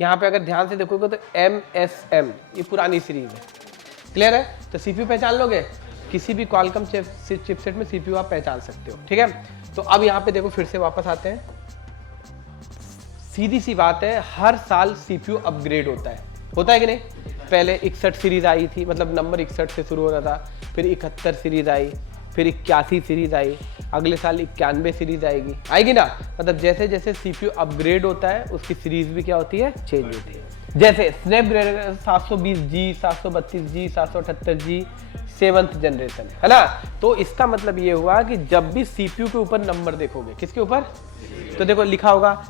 यहाँ पे अगर ध्यान से देखोगे तो MSM ये पुरानी सीरीज है। क्लियर है? तो CPU पहचान लोगे, किसी भी क्वालकॉम चिपसेट में CPU आप पहचान सकते हो। ठीक है, तो अब यहाँ पे देखो फिर से वापस आते हैं। सीधी सी बात है, हर साल CPU अपग्रेड होता है कि नहीं? पहले 61 सीरीज आई थी, मतलब नंबर 61 से शुरू हो रहा था, फिर 71 सीरीज आई, फिर 81 सीरीज आई, अगले साल 91 सीरीज आएगी ना। मतलब जैसे जैसे CPU अपग्रेड होता है उसकी सीरीज भी क्या होती है, चेंज होती है। जैसे Snapdragon 720G, 732G, 778G 7th generation है ना। तो इसका मतलब ये हुआ कि जब भी CPU के ऊपर नंबर देखोगे, किसके ऊपर, तो देखो लिखा होगा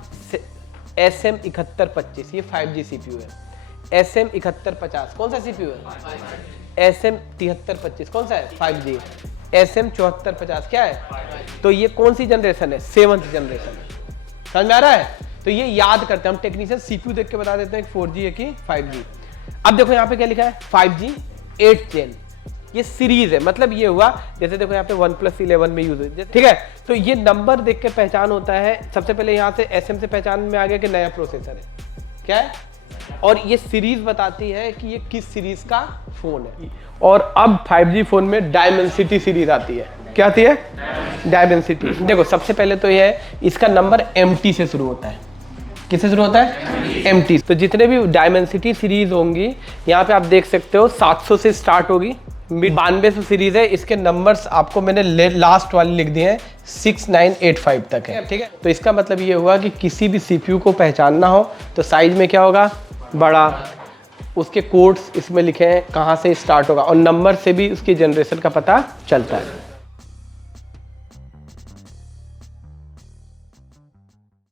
SM7125, ये 5G CPU है। SM7150 कौन सा CPU है? SM7325 कौन सा है? 5G। SM7450 क्या है? तो ये कौन सी जनरेशन है? 7th generation. समझ में आ रहा है? तो ये याद करते हैं हम टेक्नीशियन, CPU देख के बता देते हैं 4G है कि 5G। अब देखो यहाँ पे क्या लिखा है, 5G 8th Gen, ये सीरीज है। मतलब ये हुआ, जैसे देखो यहाँ पे OnePlus 11 में यूज है, ठीक है। तो ये नंबर देख के पहचान होता है। सबसे पहले यहाँ से SM से पहचान में आ गया कि नया प्रोसेसर है, क्या है, और ये सीरीज बताती है कि ये किस सीरीज का फोन है। और अब 5G फोन में डायमेंसिटी सीरीज आती है। क्या आती है? डायमेंसिटी। देखो सबसे पहले तो ये है, इसका नंबर MT से शुरू होता है। किससे शुरू होता है? MT। तो जितने भी डायमेंसिटी सीरीज होंगी यहाँ पे आप देख सकते हो 700 से स्टार्ट होगी, 9200 सीरीज है। इसके नंबर्स आपको मैंने लास्ट वाली लिख दिए हैं, 6985 तक है। ठीक है, तो इसका मतलब ये हुआ कि किसी भी CPU को पहचानना हो तो साइज में क्या होगा, बड़ा, उसके कोड्स इसमें लिखे हैं, कहाँ से स्टार्ट होगा, और नंबर से भी उसकी जनरेशन का पता चलता है।